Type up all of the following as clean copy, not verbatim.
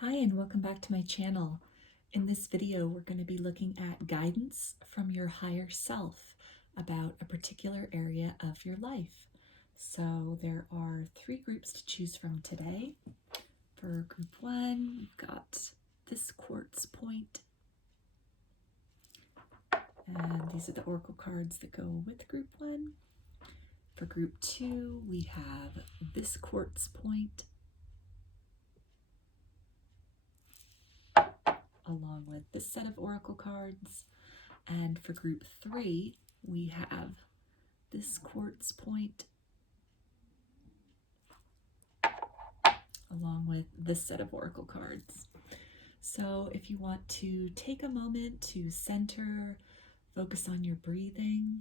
Hi and welcome back to my channel. In this video we're going to be looking at guidance from your higher self about a particular area of your life. So there are 3 groups to choose from today. For group 1 we've got this quartz point, and these are the oracle cards that go with group 1. For group 2 we have this quartz point along with this set of oracle cards, and for group 3 we have this quartz point along with this set of oracle cards. So if you want to take a moment to center, focus on your breathing,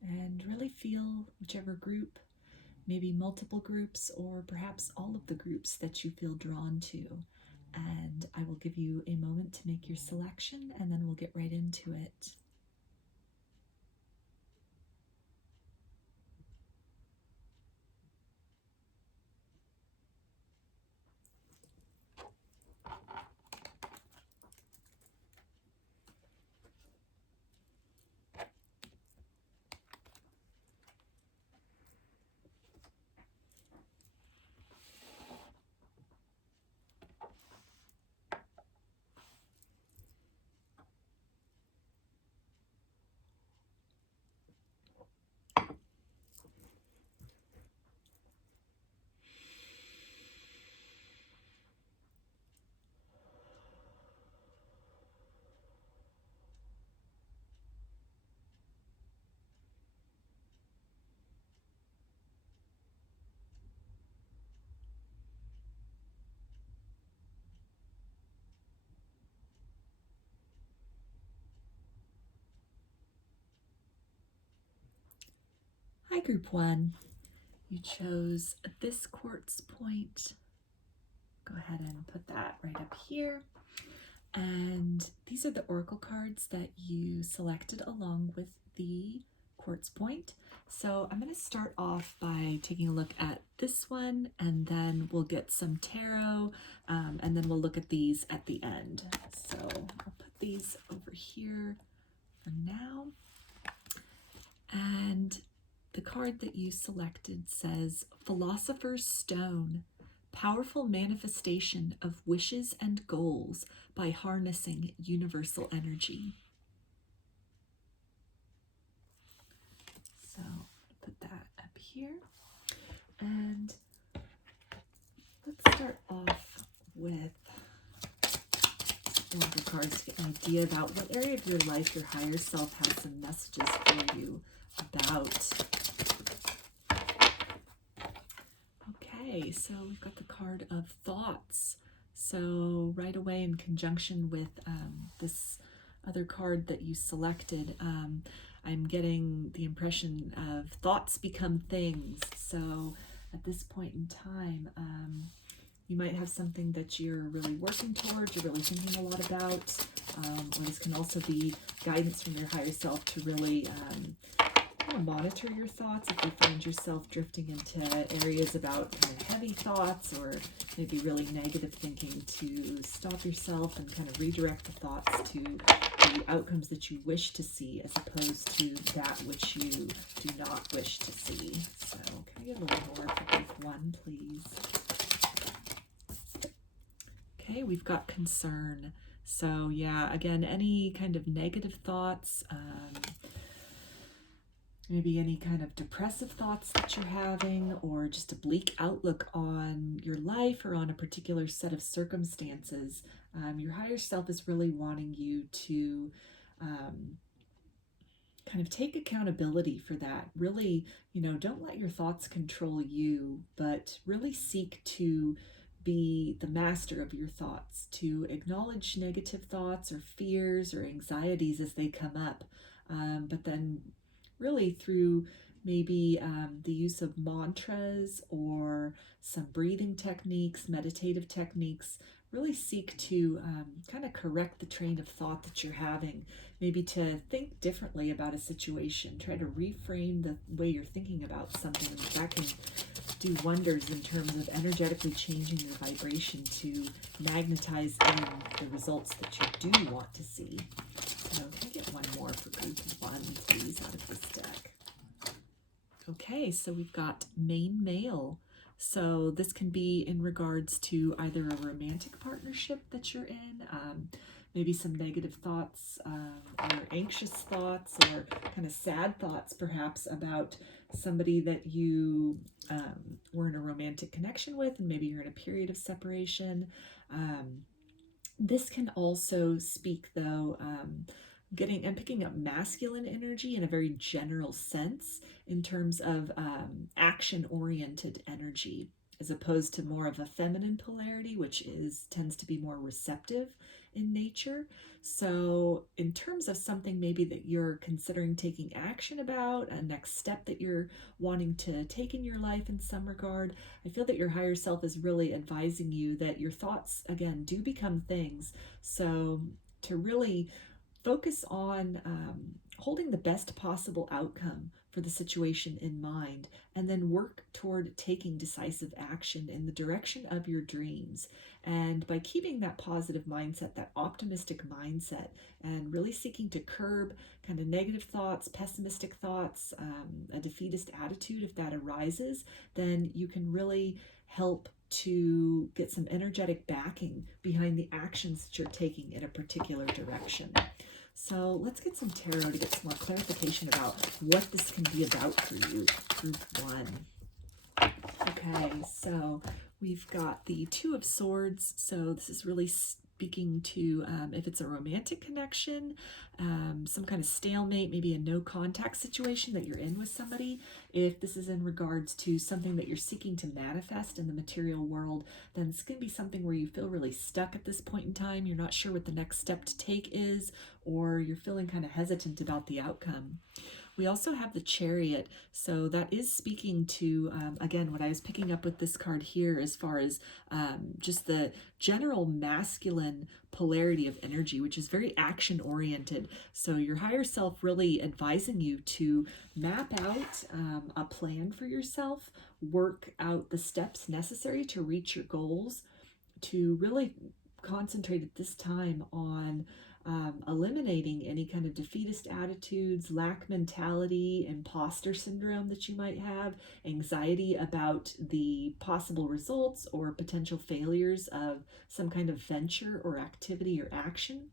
and really feel whichever group, maybe multiple groups or perhaps all of the groups that you feel drawn to. And I will give you a moment to make your selection, and then we'll get right into it. Hi, group 1. You chose this quartz point. Go ahead and put that right up here. And these are the oracle cards that you selected along with the quartz point. So I'm going to start off by taking a look at this one, and then we'll get some tarot, and then we'll look at these at the end. So I'll put these over here for now. And the card that you selected says, Philosopher's Stone, powerful manifestation of wishes and goals by harnessing universal energy. So put that up here. And let's start off with oracle cards to get an idea about what area of your life your higher self has some messages for you about. Okay, so we've got the card of thoughts. So right away, in conjunction with this other card that you selected, I'm getting the impression of thoughts become things. So at this point in time, you might have something that you're really working towards, you're really thinking a lot about, or this can also be guidance from your higher self to really monitor your thoughts if you find yourself drifting into areas about kind of heavy thoughts or maybe really negative thinking, to stop yourself and kind of redirect the thoughts to the outcomes that you wish to see as opposed to that which you do not wish to see. So can I get a little more for group 1, please? Okay, we've got concern. So yeah, again, any kind of negative thoughts, maybe any kind of depressive thoughts that you're having, or just a bleak outlook on your life or on a particular set of circumstances, your higher self is really wanting you to kind of take accountability for that. Really, don't let your thoughts control you, but really seek to be the master of your thoughts, to acknowledge negative thoughts or fears or anxieties as they come up, but then really through maybe the use of mantras or some breathing techniques, meditative techniques, really seek to kind of correct the train of thought that you're having, maybe to think differently about a situation, try to reframe the way you're thinking about something. That can do wonders in terms of energetically changing your vibration to magnetize in the results that you do want to see. So can I get one more for group one, please, out of this deck? Okay, so we've got main male. So this can be in regards to either a romantic partnership that you're in, maybe some negative thoughts or anxious thoughts or kind of sad thoughts perhaps about somebody that you were in a romantic connection with, and maybe you're in a period of separation. This can also speak, though, I'm picking up masculine energy in a very general sense in terms of action-oriented energy, as opposed to more of a feminine polarity, which tends to be more receptive in nature. So in terms of something maybe that you're considering taking action about, a next step that you're wanting to take in your life in some regard, I feel that your higher self is really advising you that your thoughts, again, do become things. So to really focus on holding the best possible outcome for the situation in mind, and then work toward taking decisive action in the direction of your dreams. And by keeping that positive mindset, that optimistic mindset, and really seeking to curb kind of negative thoughts, pessimistic thoughts, a defeatist attitude, if that arises, then you can really help to get some energetic backing behind the actions that you're taking in a particular direction. So let's get some tarot to get some more clarification about what this can be about for you, group one. Okay, so we've got the Two of Swords. So this is really speaking to if it's a romantic connection, some kind of stalemate, maybe a no contact situation that you're in with somebody. If this is in regards to something that you're seeking to manifest in the material world, then it's going to be something where you feel really stuck at this point in time. You're not sure what the next step to take is, or you're feeling kind of hesitant about the outcome. We also have the Chariot, so that is speaking to, again, what I was picking up with this card here as far as just the general masculine polarity of energy, which is very action-oriented. So your higher self really advising you to map out a plan for yourself, work out the steps necessary to reach your goals, to really concentrate at this time on eliminating any kind of defeatist attitudes, lack mentality, imposter syndrome that you might have, anxiety about the possible results or potential failures of some kind of venture or activity or action,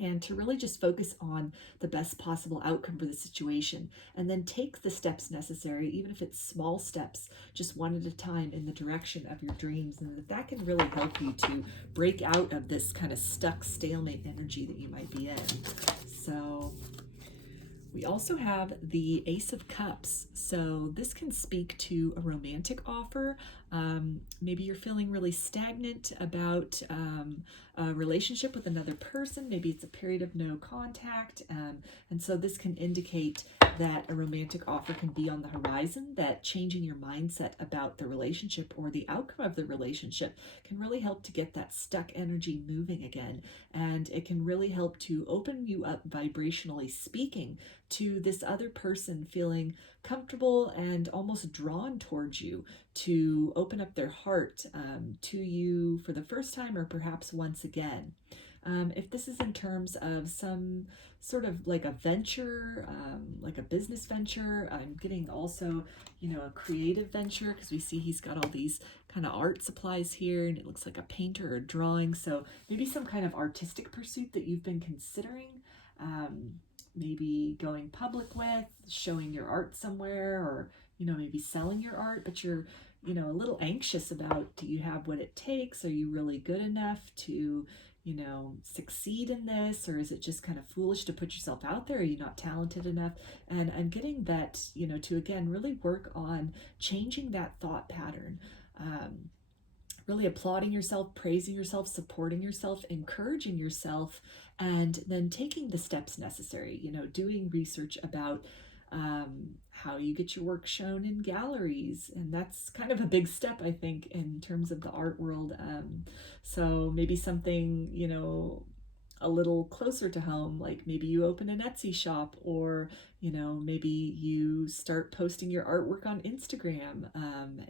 and to really just focus on the best possible outcome for the situation, and then take the steps necessary, even if it's small steps, just one at a time in the direction of your dreams, and that can really help you to break out of this kind of stuck stalemate energy that you might be in. So we also have the Ace of Cups. So this can speak to a romantic offer. Maybe you're feeling really stagnant about a relationship with another person. Maybe it's a period of no contact. And so this can indicate that a romantic offer can be on the horizon, that changing your mindset about the relationship or the outcome of the relationship can really help to get that stuck energy moving again. And it can really help to open you up vibrationally speaking to this other person, feeling comfortable and almost drawn towards you to open up their heart to you for the first time or perhaps once again. If this is in terms of some sort of like a venture, like a business venture, I'm getting also, a creative venture, because we see he's got all these kind of art supplies here, and it looks like a painter or drawing. So maybe some kind of artistic pursuit that you've been considering, maybe going public with, showing your art somewhere, or, maybe selling your art, but you're, a little anxious about, do you have what it takes? Are you really good enough to, succeed in this, or is it just kind of foolish to put yourself out there? Are you not talented enough? And I'm getting that, to again, really work on changing that thought pattern, really applauding yourself, praising yourself, supporting yourself, encouraging yourself, and then taking the steps necessary, doing research about how you get your work shown in galleries. And that's kind of a big step, I think, in terms of the art world. So maybe something, a little closer to home, like maybe you open an Etsy shop, or maybe you start posting your artwork on Instagram,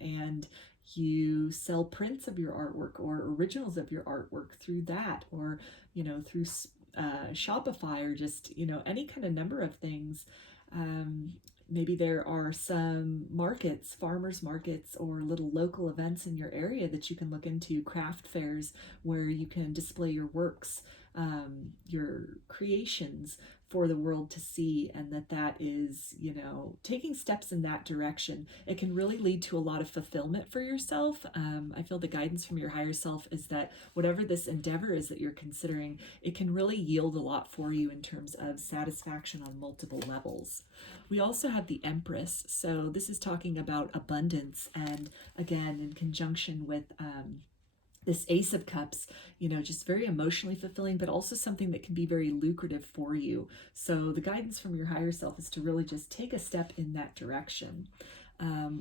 and you sell prints of your artwork or originals of your artwork through that, or through Shopify, or just any kind of number of things. Maybe there are some markets, farmers markets, or little local events in your area that you can look into, craft fairs where you can display your works, your creations for the world to see, and that is, taking steps in that direction. It can really lead to a lot of fulfillment for yourself. I feel the guidance from your higher self is that whatever this endeavor is that you're considering, it can really yield a lot for you in terms of satisfaction on multiple levels. We also have the Empress. So this is talking about abundance, and again, in conjunction with this Ace of Cups, just very emotionally fulfilling, but also something that can be very lucrative for you. So the guidance from your higher self is to really just take a step in that direction.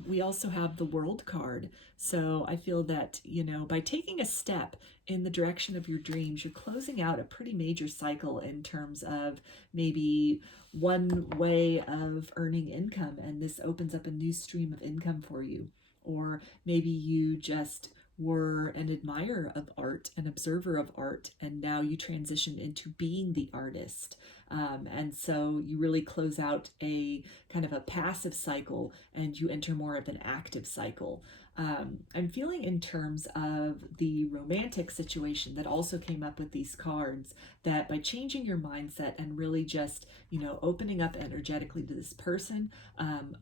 We also have the World card. So I feel that, by taking a step in the direction of your dreams, you're closing out a pretty major cycle in terms of maybe one way of earning income, and this opens up a new stream of income for you. Or maybe you just were an admirer of art, an observer of art, and now you transition into being the artist. And so you really close out a kind of a passive cycle, and you enter more of an active cycle. I'm feeling in terms of the romantic situation that also came up with these cards, that by changing your mindset and really just, opening up energetically to this person,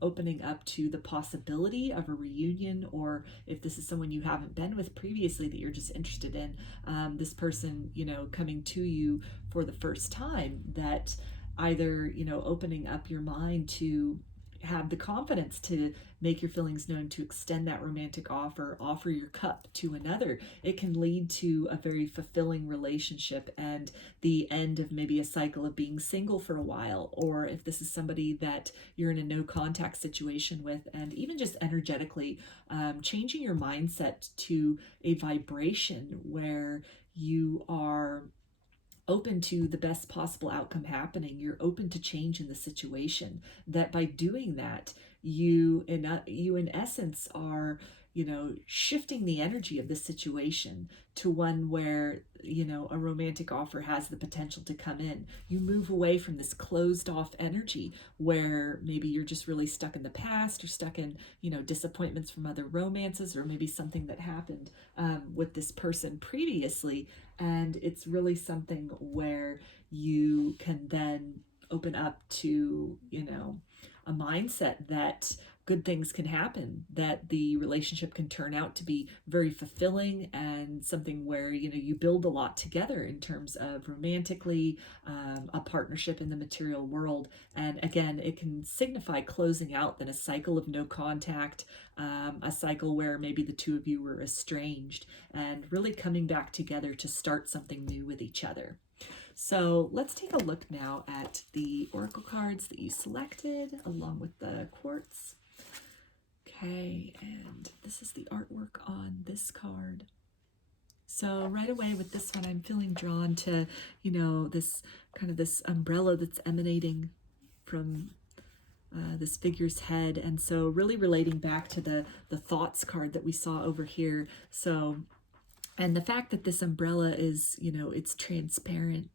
opening up to the possibility of a reunion, or if this is someone you haven't been with previously that you're just interested in, this person, coming to you for the first time, that either, opening up your mind to have the confidence to make your feelings known, to extend that romantic offer your cup to another. It can lead to a very fulfilling relationship and the end of maybe a cycle of being single for a while, or if this is somebody that you're in a no contact situation with, and even just energetically changing your mindset to a vibration where you are open to the best possible outcome happening. You're open to change in the situation. That by doing that, you in essence are, shifting the energy of the situation to one where, a romantic offer has the potential to come in. You move away from this closed off energy where maybe you're just really stuck in the past, or stuck in, disappointments from other romances, or maybe something that happened with this person previously. And it's really something where you can then open up to, a mindset that good things can happen, that the relationship can turn out to be very fulfilling, and something where, you build a lot together in terms of romantically, a partnership in the material world. And again, it can signify closing out then a cycle of no contact, a cycle where maybe the two of you were estranged, and really coming back together to start something new with each other. So let's take a look now at the oracle cards that you selected along with the quartz. Okay, and this is the artwork on this card. So right away with this one, I'm feeling drawn to, this kind of this umbrella that's emanating from this figure's head. And so really relating back to the thoughts card that we saw over here. So, and the fact that this umbrella is, it's transparent,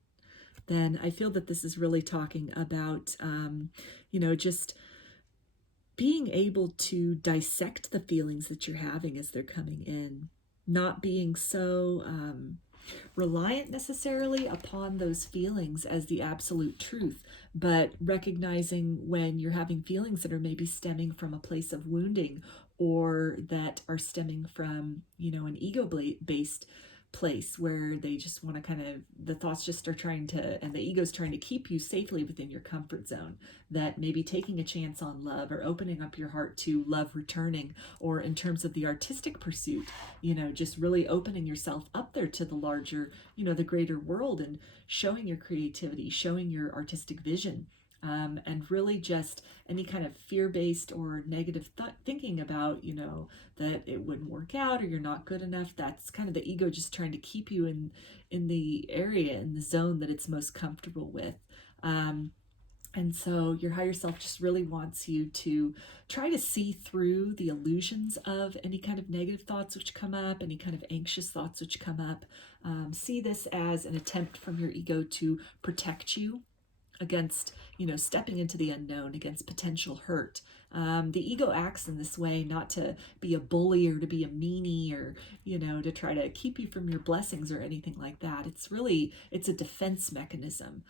then I feel that this is really talking about, just being able to dissect the feelings that you're having as they're coming in, not being so reliant necessarily upon those feelings as the absolute truth, but recognizing when you're having feelings that are maybe stemming from a place of wounding, or that are stemming from, an ego-based place where they just want to kind of, the thoughts just are trying to, and the ego's trying to keep you safely within your comfort zone. That maybe taking a chance on love, or opening up your heart to love returning, or in terms of the artistic pursuit, just really opening yourself up there to the larger, the greater world, and showing your creativity, showing your artistic vision. and really just any kind of fear-based or negative thinking about, that it wouldn't work out or you're not good enough. That's kind of the ego just trying to keep you in the area, in the zone that it's most comfortable with. And so your higher self just really wants you to try to see through the illusions of any kind of negative thoughts which come up, any kind of anxious thoughts which come up. See this as an attempt from your ego to protect you against, stepping into the unknown, against potential hurt. The ego acts in this way not to be a bully or to be a meanie or, to try to keep you from your blessings or anything like that. It's a defense mechanism.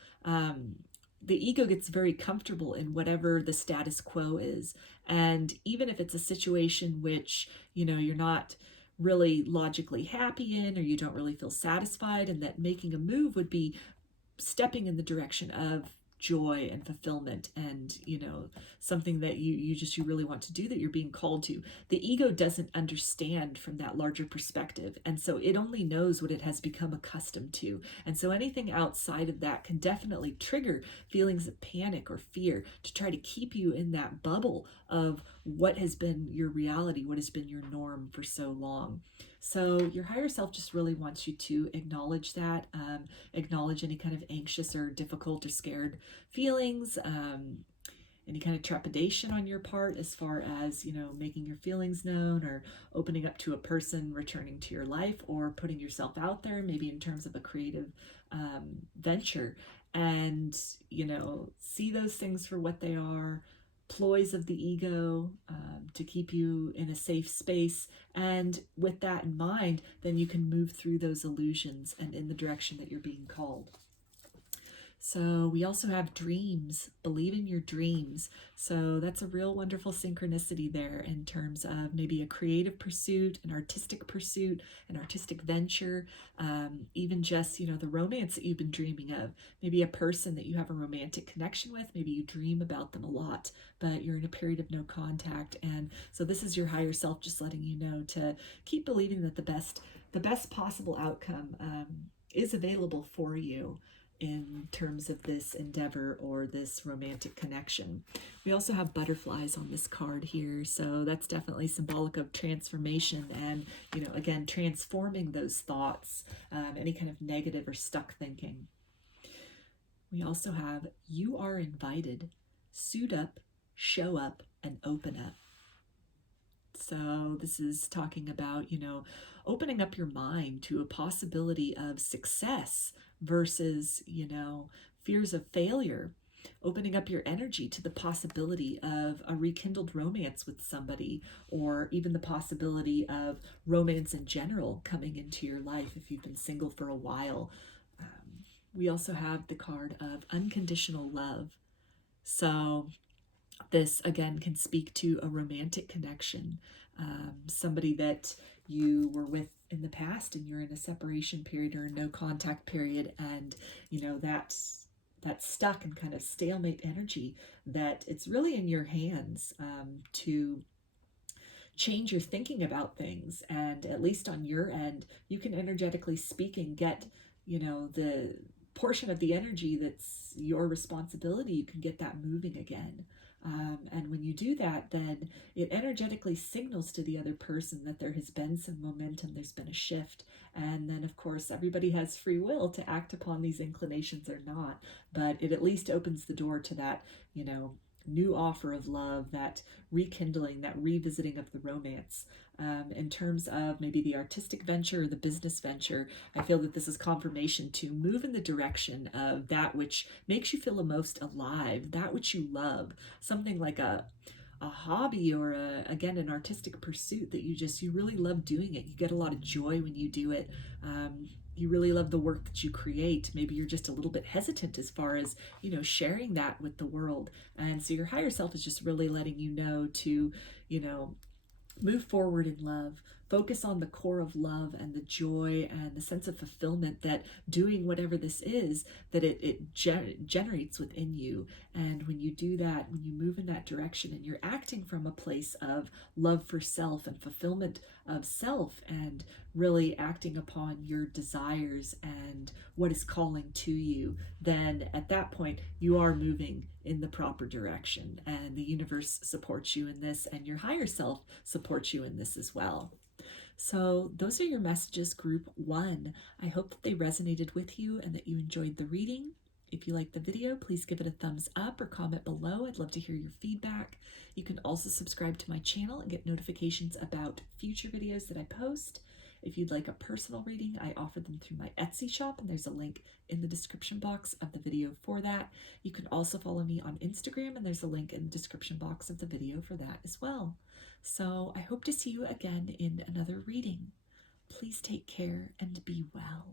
The ego gets very comfortable in whatever the status quo is. And even if it's a situation which, you're not really logically happy in, or you don't really feel satisfied, and that making a move would be stepping in the direction of joy and fulfillment and, something that you really want to do, that you're being called to. The ego doesn't understand from that larger perspective. And so it only knows what it has become accustomed to. And so anything outside of that can definitely trigger feelings of panic or fear to try to keep you in that bubble of what has been your reality, what has been your norm for so long. So your higher self just really wants you to acknowledge that, acknowledge any kind of anxious or difficult or scared feelings, any kind of trepidation on your part as far as, making your feelings known or opening up to a person returning to your life or putting yourself out there, maybe in terms of a creative venture. And, see those things for what they are. Ploys of the ego to keep you in a safe space. And with that in mind, then you can move through those illusions and in the direction that you're being called. So we also have dreams. Believe in your dreams. So that's a real wonderful synchronicity there in terms of maybe a creative pursuit, an artistic pursuit, an artistic venture, even just, the romance that you've been dreaming of. Maybe a person that you have a romantic connection with. Maybe you dream about them a lot, but you're in a period of no contact. And so this is your higher self just letting you know to keep believing that the best possible outcome is available for you in terms of this endeavor or this romantic connection. We also have butterflies on this card here, so that's definitely symbolic of transformation and, again, transforming those thoughts, any kind of negative or stuck thinking. We also have, you are invited, suit up, show up, and open up. So this is talking about, opening up your mind to a possibility of success versus, fears of failure. Opening up your energy to the possibility of a rekindled romance with somebody, or even the possibility of romance in general coming into your life if you've been single for a while. We also have the card of unconditional love. So this, again, can speak to a romantic connection, somebody that you were with in the past and you're in a separation period or a no contact period, and, that stuck and kind of stalemate energy, that it's really in your hands to change your thinking about things. And at least on your end, you can, energetically speaking, get, the portion of the energy that's your responsibility, you can get that moving again. And when you do that, then it energetically signals to the other person that there has been some momentum, there's been a shift. And then, of course, everybody has free will to act upon these inclinations or not, but it at least opens the door to that, new offer of love, that rekindling, that revisiting of the romance. In terms of maybe the artistic venture or the business venture, I feel that this is confirmation to move in the direction of that which makes you feel the most alive, that which you love, something like a hobby or again, an artistic pursuit that you really love doing it. You get a lot of joy when you do it. You really love the work that you create. Maybe you're just a little bit hesitant as far as, sharing that with the world. And so your higher self is just really letting you know to, move forward in love, focus on the core of love and the joy and the sense of fulfillment that doing whatever this is, that it generates within you. And when you do that, when you move in that direction and you're acting from a place of love for self and fulfillment of self, and really acting upon your desires and what is calling to you, then at that point you are moving in the proper direction, and the universe supports you in this, and your higher self supports you in this as well. So those are your messages, group 1. I hope that they resonated with you and that you enjoyed the reading. If you liked the video, please give it a thumbs up or comment below. I'd love to hear your feedback. You can also subscribe to my channel and get notifications about future videos that I post. If you'd like a personal reading, I offer them through my Etsy shop, and there's a link in the description box of the video for that. You can also follow me on Instagram, and there's a link in the description box of the video for that as well. So I hope to see you again in another reading. Please take care and be well.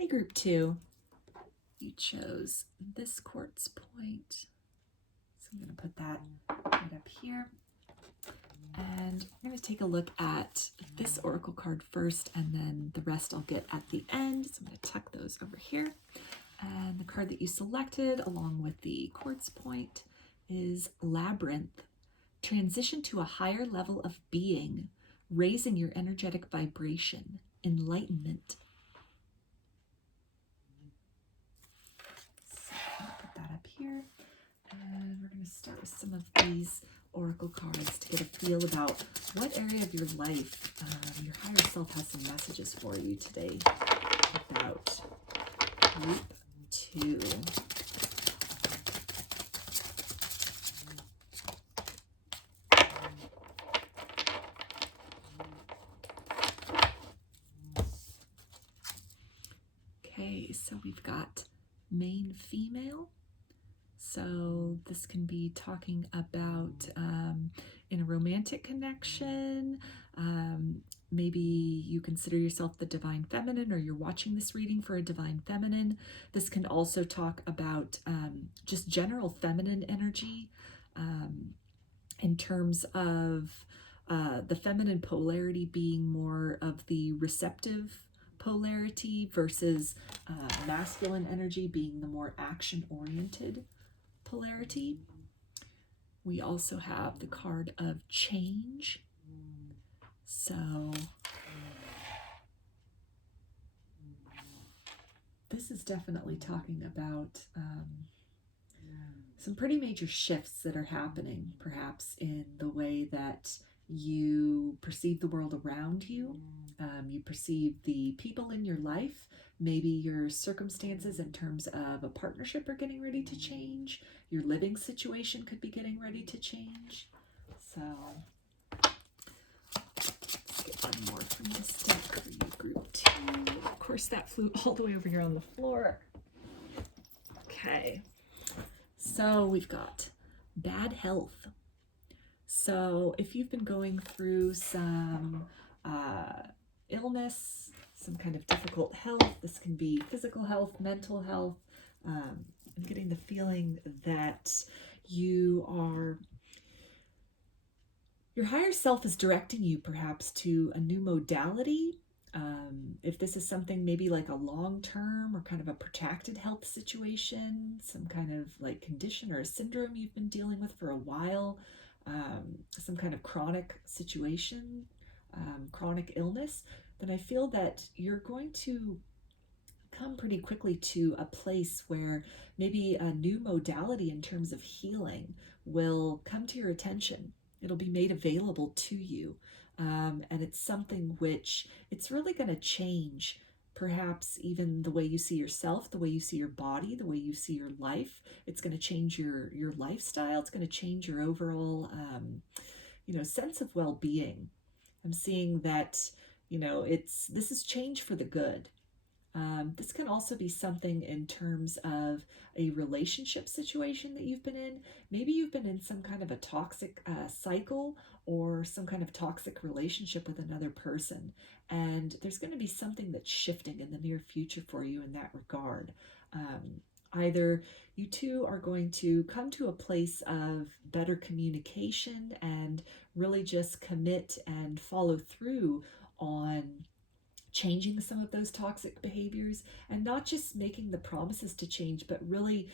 Hi, group 2. You chose this quartz point. So I'm going to put that right up here. And I'm going to take a look at this oracle card first, and then the rest I'll get at the end. So I'm going to tuck those over here. And the card that you selected, along with the quartz point, is Labyrinth. Transition to a higher level of being, raising your energetic vibration, enlightenment. So I'm going to put that up here. And we're going to start with some of these oracle cards to get a feel about what area of your life your higher self has some messages for you today about. Group 2. Okay, so we've got main female. So this can be talking about in a romantic connection, maybe you consider yourself the divine feminine, or you're watching this reading for a divine feminine. This can also talk about just general feminine energy in terms of the feminine polarity being more of the receptive polarity versus masculine energy being the more action-oriented polarity. We also have the card of change. So this is definitely talking about some pretty major shifts that are happening, perhaps in the way that you perceive the world around you. You perceive the people in your life. Maybe your circumstances in terms of a partnership are getting ready to change. Your living situation could be getting ready to change. So let's get one more from this deck for you, group 2. Of course, that flew all the way over here on the floor. Okay. So we've got bad health. So if you've been going through some illness, some kind of difficult health, this can be physical health, mental health. I'm getting the feeling that your higher self is directing you perhaps to a new modality. If this is something maybe like a long-term or kind of a protracted health situation, some kind of like condition or a syndrome you've been dealing with for a while, some kind of chronic situation, chronic illness, then I feel that you're going to come pretty quickly to a place where maybe a new modality in terms of healing will come to your attention. It'll be made available to you. And it's something which it's really going to change perhaps even the way you see yourself, the way you see your body, the way you see your life. It's going to change your lifestyle. It's going to change your overall, sense of well-being. I'm seeing that, this is change for the good. This can also be something in terms of a relationship situation that you've been in. Maybe you've been in some kind of a toxic cycle or some kind of toxic relationship with another person. And there's going to be something that's shifting in the near future for you in that regard. Either you two are going to come to a place of better communication and really just commit and follow through on changing some of those toxic behaviors, and not just making the promises to change, but really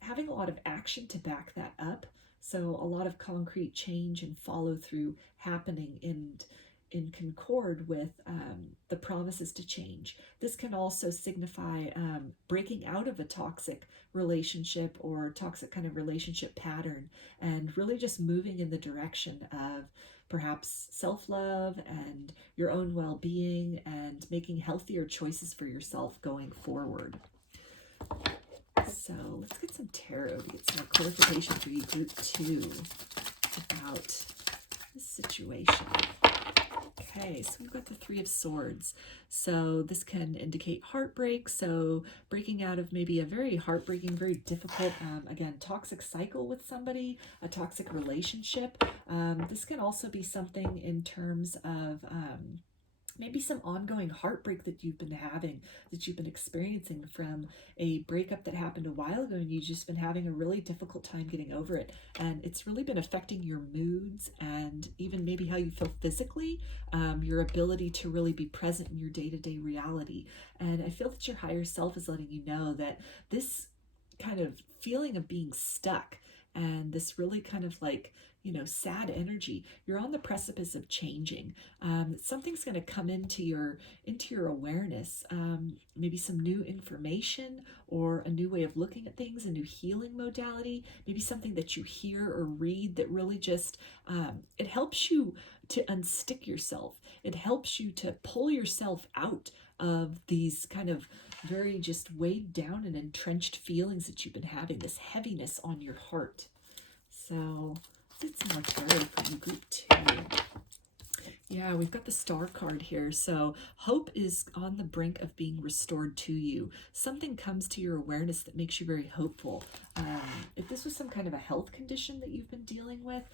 having a lot of action to back that up. So a lot of concrete change and follow through happening in concord with the promises to change. This can also signify breaking out of a toxic relationship or toxic kind of relationship pattern, and really just moving in the direction of perhaps self-love and your own well-being and making healthier choices for yourself going forward. So let's get some tarot to get some more clarification for you, group 2, about this situation. Okay, so we've got the 3 of Swords. So this can indicate heartbreak. So breaking out of maybe a very heartbreaking, very difficult, again, toxic cycle with somebody, a toxic relationship. This can also be something in terms of maybe some ongoing heartbreak that you've been having, that you've been experiencing from a breakup that happened a while ago, and you've just been having a really difficult time getting over it. And it's really been affecting your moods and even maybe how you feel physically, your ability to really be present in your day-to-day reality. And I feel that your higher self is letting you know that this kind of feeling of being stuck and this really kind of like, sad energy, you're on the precipice of changing. Something's going to come into your awareness, maybe some new information or a new way of looking at things, a new healing modality, maybe something that you hear or read that really just, it helps you to unstick yourself. It helps you to pull yourself out of these kind of very just weighed down and entrenched feelings that you've been having, this heaviness on your heart. So let's get some more tarot for you, group 2. Yeah, we've got the Star card here. So hope is on the brink of being restored to you. Something comes to your awareness that makes you very hopeful. If this was some kind of a health condition that you've been dealing with,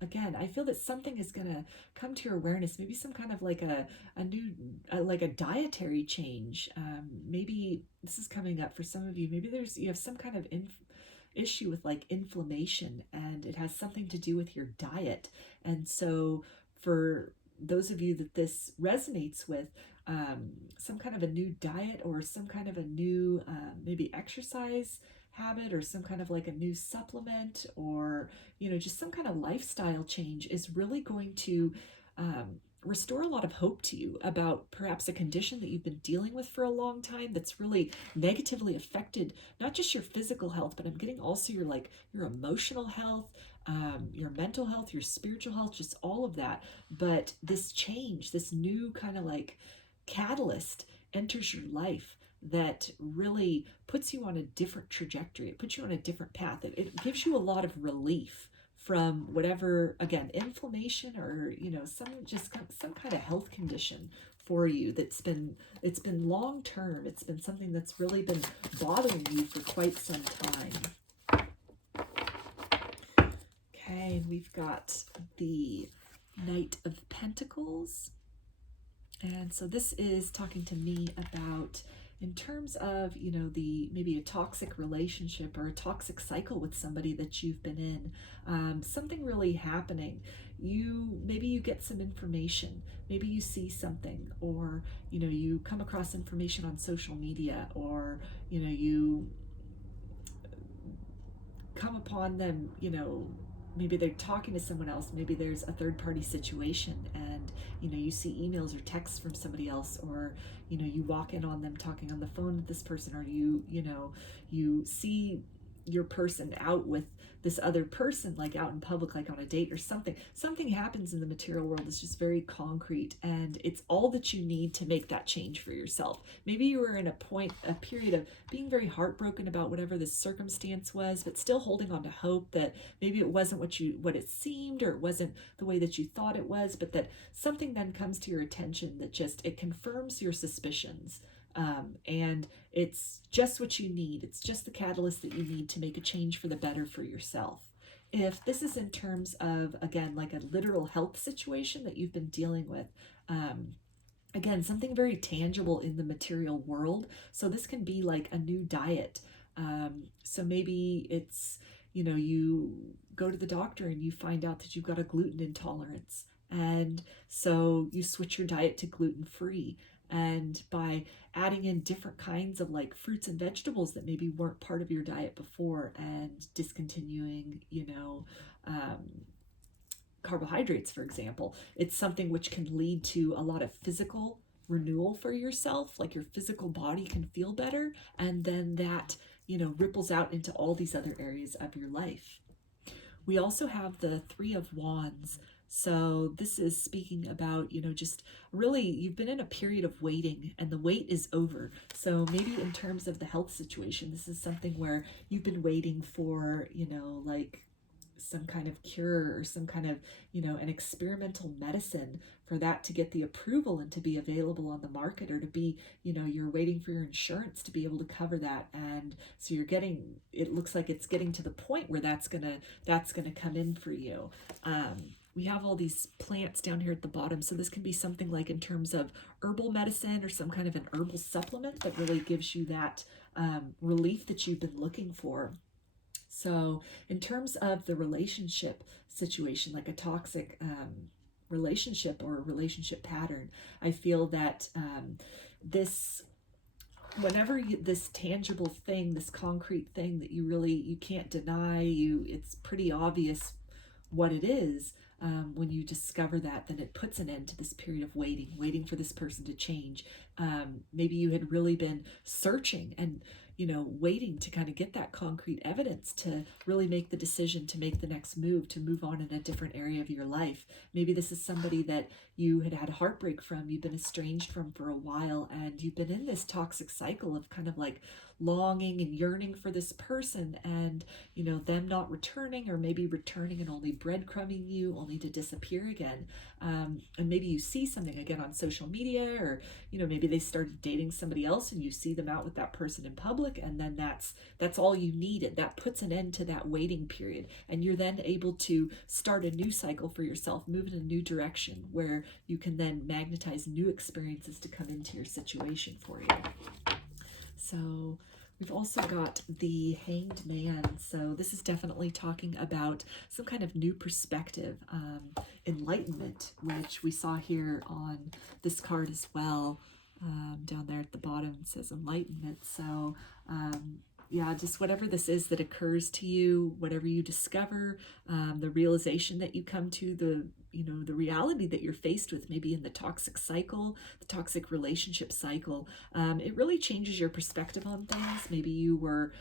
again, I feel that something is going to come to your awareness. Maybe some kind of like a new, like a dietary change. Maybe this is coming up for some of you. Maybe you have some kind of issue with like inflammation, and it has something to do with your diet. And so for those of you that this resonates with, some kind of a new diet or some kind of a new maybe exercise habit or some kind of like a new supplement, or just some kind of lifestyle change is really going to restore a lot of hope to you about perhaps a condition that you've been dealing with for a long time that's really negatively affected not just your physical health, but I'm getting also your emotional health, your mental health, your spiritual health, just all of that. But this change, this new kind of like catalyst enters your life that really puts you on a different trajectory. It puts you on a different path. It gives you a lot of relief from whatever, again, inflammation or, some kind of health condition for you it's been long term. It's been something that's really been bothering you for quite some time. Okay, and we've got the Knight of Pentacles. And so this is talking to me about, in terms of, maybe a toxic relationship or a toxic cycle with somebody that you've been in, something really happening. Maybe you get some information, maybe you see something, or, you come across information on social media, or, you come upon them, maybe they're talking to someone else, maybe there's a third-party situation, and you see emails or texts from somebody else, or you walk in on them talking on the phone with this person, or you see your person out with this other person, like out in public, like on a date or something happens in the material world that's just very concrete, and it's all that you need to make that change for yourself. Maybe you were in a period of being very heartbroken about whatever the circumstance was, but still holding on to hope that maybe it wasn't what it seemed, or it wasn't the way that you thought it was, but that something then comes to your attention that it confirms your suspicions. And it's just what you need. It's just the catalyst that you need to make a change for the better for yourself. If this is in terms of, again, like a literal health situation that you've been dealing with, again, something very tangible in the material world. So this can be like a new diet. So maybe it's, you go to the doctor and you find out that you've got a gluten intolerance. And so you switch your diet to gluten-free. And by adding in different kinds of like fruits and vegetables that maybe weren't part of your diet before, and discontinuing, carbohydrates, for example, it's something which can lead to a lot of physical renewal for yourself. Like your physical body can feel better, and then that, ripples out into all these other areas of your life. We also have the Three of Wands. So this is speaking about, just really you've been in a period of waiting, and the wait is over. So maybe in terms of the health situation, this is something where you've been waiting for, like some kind of cure, or some kind of, an experimental medicine, for that to get the approval and to be available on the market, or to be, you're waiting for your insurance to be able to cover that. And so it looks like it's getting to the point where that's gonna come in for you. We have all these plants down here at the bottom. So this can be something like in terms of herbal medicine, or some kind of an herbal supplement that really gives you that relief that you've been looking for. So in terms of the relationship situation, like a toxic relationship or a relationship pattern, I feel that whenever this tangible thing, this concrete thing that you can't deny, it's pretty obvious what it is. When you discover that, then it puts an end to this period of waiting for this person to change. Maybe you had really been searching and waiting to kind of get that concrete evidence to really make the decision to make the next move, to move on in a different area of your life. Maybe this is somebody that you had heartbreak from, you've been estranged from for a while, and you've been in this toxic cycle of kind of like longing and yearning for this person, and them not returning, or maybe returning and only breadcrumbing you, only to disappear again. And maybe you see something again on social media, or maybe they started dating somebody else, and you see them out with that person in public, and then that's all you needed. That puts an end to that waiting period, and you're then able to start a new cycle for yourself, move in a new direction, where you can then magnetize new experiences to come into your situation for you. So we've also got the Hanged Man. So this is definitely talking about some kind of new perspective, enlightenment, which we saw here on this card as well. Down there at the bottom it says enlightenment. So yeah, just whatever this is that occurs to you, whatever you discover, the realization that you come to, the reality that you're faced with, maybe in the toxic cycle, the toxic relationship cycle, it really changes your perspective on things. Maybe you were,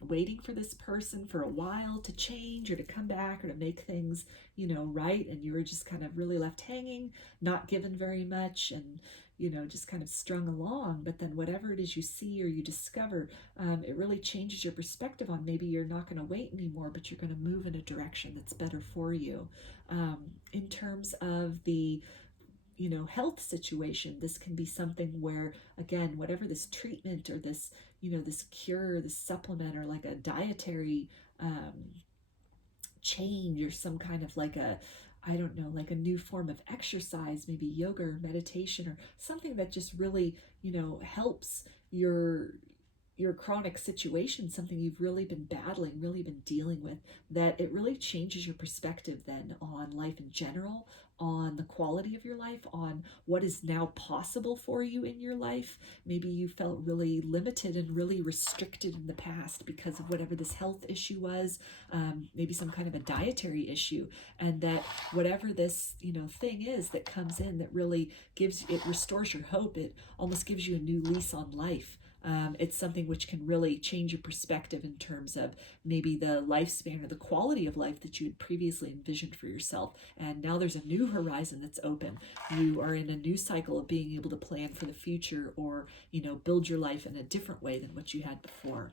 waiting for this person for a while to change or to come back or to make things, right. And you were just kind of really left hanging, not given very much, and just kind of strung along. But then whatever it is you see or you discover, it really changes your perspective on, maybe you're not going to wait anymore, but you're going to move in a direction that's better for you. In terms of the health situation, this can be something where, again, whatever this treatment or this this cure, this supplement, or like a dietary change, or some kind of like a, I don't know, like a new form of exercise, maybe yoga or meditation, or something that just really, helps your chronic situation, something you've really been battling, really been dealing with, that it really changes your perspective then on life in general, on the quality of your life, on what is now possible for you in your life. Maybe you felt really limited and really restricted in the past because of whatever this health issue was, maybe some kind of a dietary issue, and that whatever this thing is that comes in that really restores your hope. It almost gives you a new lease on life. It's something which can really change your perspective in terms of maybe the lifespan or the quality of life that you had previously envisioned for yourself. And now there's a new horizon that's open. You are in a new cycle of being able to plan for the future, or, build your life in a different way than what you had before.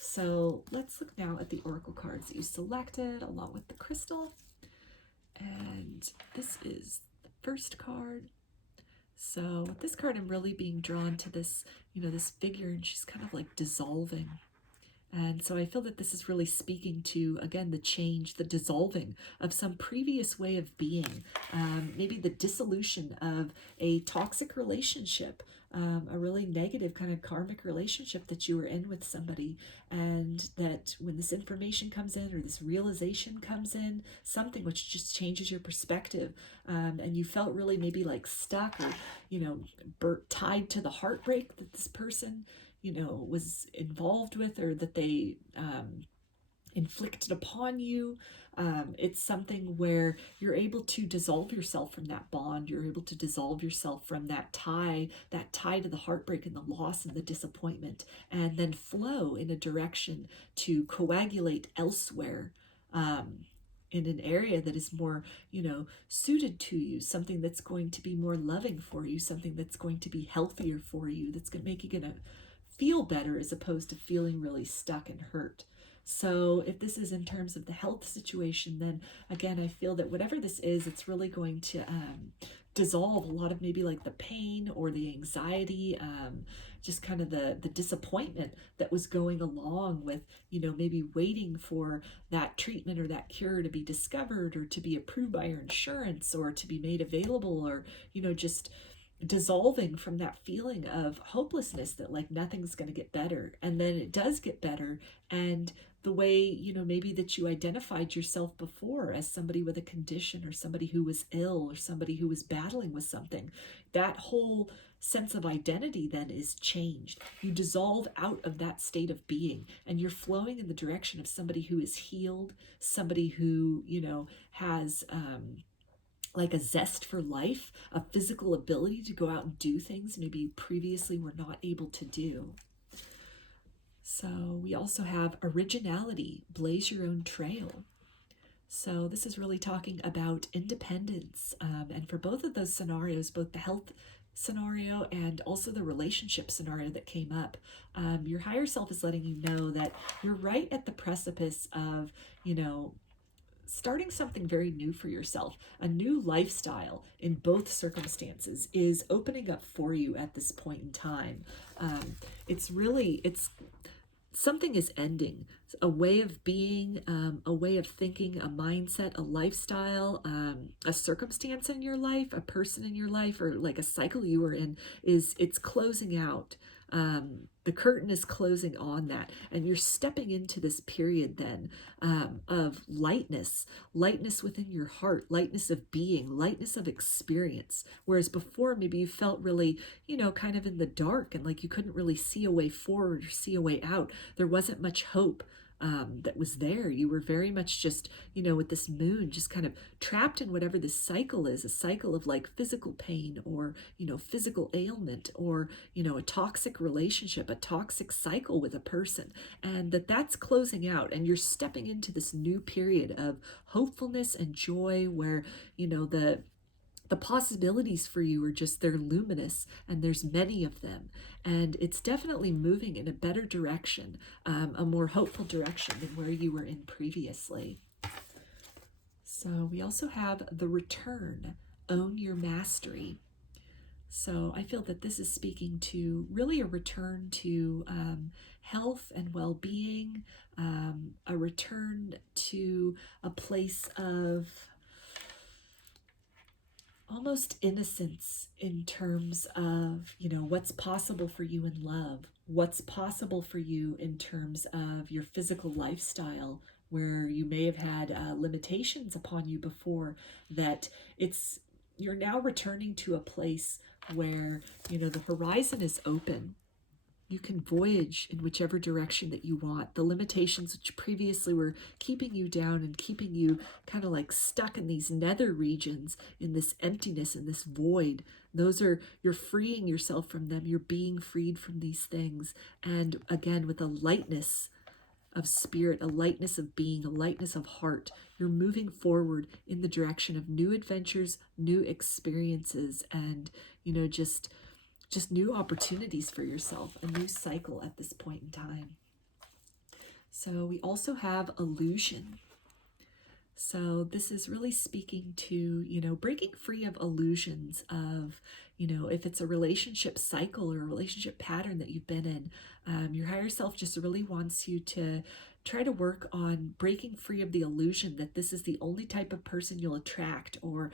So let's look now at the oracle cards that you selected along with the crystal. And this is the first card. So with this card, I'm really being drawn to this, this figure, and she's kind of like dissolving. And so I feel that this is really speaking to, again, the change, the dissolving of some previous way of being, maybe the dissolution of a toxic relationship, a really negative kind of karmic relationship that you were in with somebody. And that when this information comes in, or this realization comes in, something which just changes your perspective, and you felt really maybe like stuck, or tied to the heartbreak that this person was involved with, or that they inflicted upon you. It's something where you're able to dissolve yourself from that bond. You're able to dissolve yourself from that tie to the heartbreak and the loss and the disappointment, and then flow in a direction to coagulate elsewhere, in an area that is more, suited to you, something that's going to be more loving for you, something that's going to be healthier for you, that's going to make you feel better, as opposed to feeling really stuck and hurt. So if this is in terms of the health situation, then again, I feel that whatever this is, it's really going to dissolve a lot of maybe like the pain or the anxiety, just kind of the disappointment that was going along with, maybe waiting for that treatment or that cure to be discovered, or to be approved by your insurance, or to be made available, or, just dissolving from that feeling of hopelessness that like nothing's going to get better. And then it does get better, and the way maybe that you identified yourself before as somebody with a condition, or somebody who was ill, or somebody who was battling with something, that whole sense of identity then is changed. You dissolve out of that state of being, and you're flowing in the direction of somebody who is healed, somebody who has like a zest for life, a physical ability to go out and do things maybe you previously were not able to do. So we also have originality, blaze your own trail. So this is really talking about independence. And for both of those scenarios, both the health scenario and also the relationship scenario that came up, your higher self is letting you know that you're right at the precipice of, starting something very new for yourself. A new lifestyle in both circumstances is opening up for you at this point in time. It's something is ending. A way of being, a way of thinking, a mindset, a lifestyle, a circumstance in your life, a person in your life, or like a cycle you were in, it's closing out. The curtain is closing on that, and you're stepping into this period then of lightness within your heart, lightness of being, lightness of experience. Whereas before, maybe you felt really, kind of in the dark, and like you couldn't really see a way forward or see a way out. There wasn't much hope that was there. You were very much just, with this moon, just kind of trapped in whatever this cycle is, a cycle of like physical pain or, physical ailment or, a toxic relationship, a toxic cycle with a person. And that's closing out, and you're stepping into this new period of hopefulness and joy where, the possibilities for you are just, they're luminous, and there's many of them. And it's definitely moving in a better direction, a more hopeful direction than where you were in previously. So we also have the return, own your mastery. So I feel that this is speaking to really a return to health and well-being, a return to a place of almost innocence in terms of, what's possible for you in love, what's possible for you in terms of your physical lifestyle, where you may have had limitations upon you before, that you're now returning to a place where, the horizon is open. You can voyage in whichever direction that you want. The limitations which previously were keeping you down and keeping you kind of like stuck in these nether regions, in this emptiness, in this void, you're freeing yourself from them. You're being freed from these things. And again, with a lightness of spirit, a lightness of being, a lightness of heart, you're moving forward in the direction of new adventures, new experiences, and, just new opportunities for yourself, a new cycle at this point in time. So we also have illusion. So this is really speaking to, breaking free of illusions of, if it's a relationship cycle or a relationship pattern that you've been in, your higher self just really wants you to try to work on breaking free of the illusion that this is the only type of person you'll attract, or,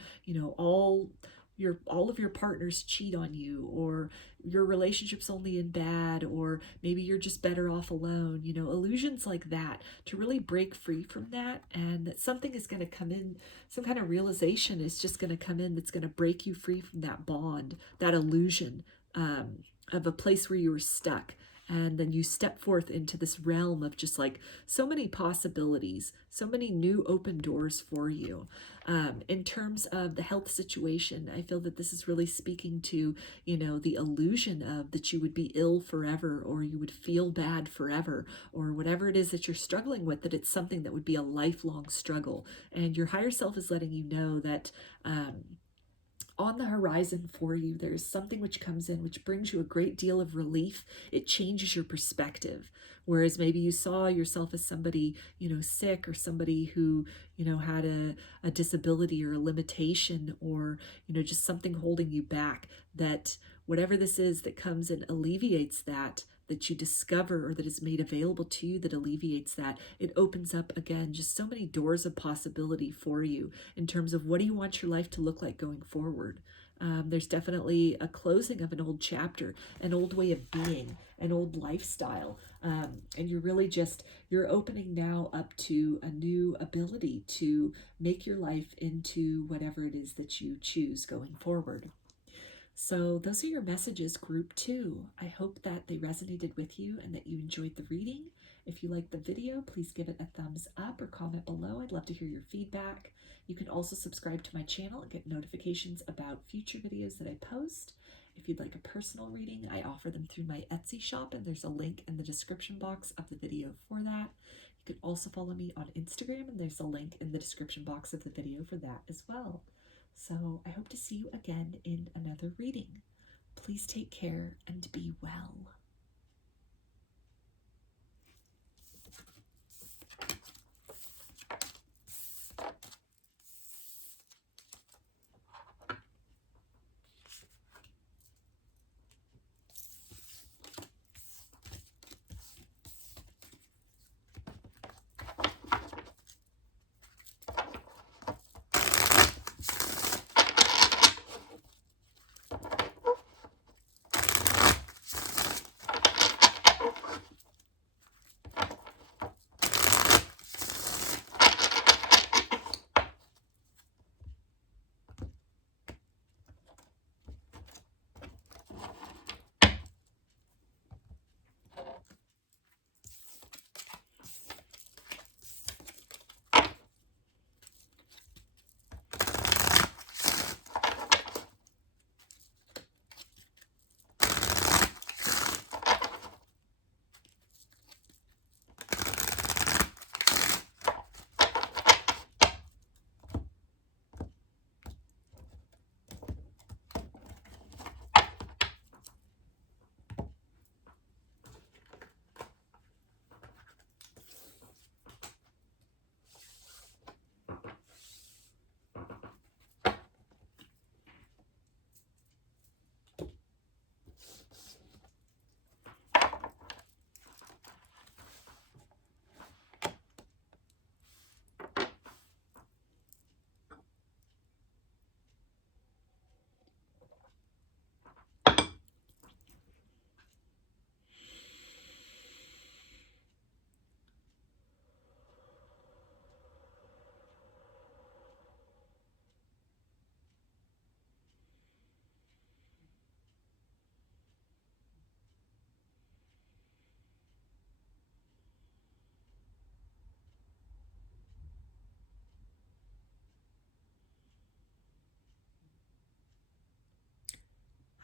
all of your partners cheat on you, or your relationship's only in bad, or maybe you're just better off alone, illusions like that, to really break free from that, and that something is going to come in, some kind of realization is just going to come in that's going to break you free from that bond, that illusion of a place where you were stuck. And then you step forth into this realm of just like so many possibilities, so many new open doors for you. In terms of the health situation, I feel that this is really speaking to, the illusion of that you would be ill forever, or you would feel bad forever, or whatever it is that you're struggling with, that it's something that would be a lifelong struggle. And your higher self is letting you know that on the horizon for you, there's something which comes in, which brings you a great deal of relief. It changes your perspective. Whereas maybe you saw yourself as somebody, sick, or somebody who, had a disability or a limitation, or, just something holding you back, that whatever this is that comes and alleviates that you discover, or that is made available to you, that alleviates that, it opens up again just so many doors of possibility for you in terms of what do you want your life to look like going forward. There's definitely a closing of an old chapter, an old way of being, an old lifestyle, and you're opening now up to a new ability to make your life into whatever it is that you choose going forward. So those are your messages, group 2. I hope that they resonated with you and that you enjoyed the reading. If you liked the video, please give it a thumbs up or comment below. I'd love to hear your feedback. You can also subscribe to my channel and get notifications about future videos that I post. If you'd like a personal reading, I offer them through my Etsy shop, and there's a link in the description box of the video for that. You can also follow me on Instagram, and there's a link in the description box of the video for that as well. So I hope to see you again in another reading. Please take care and be well.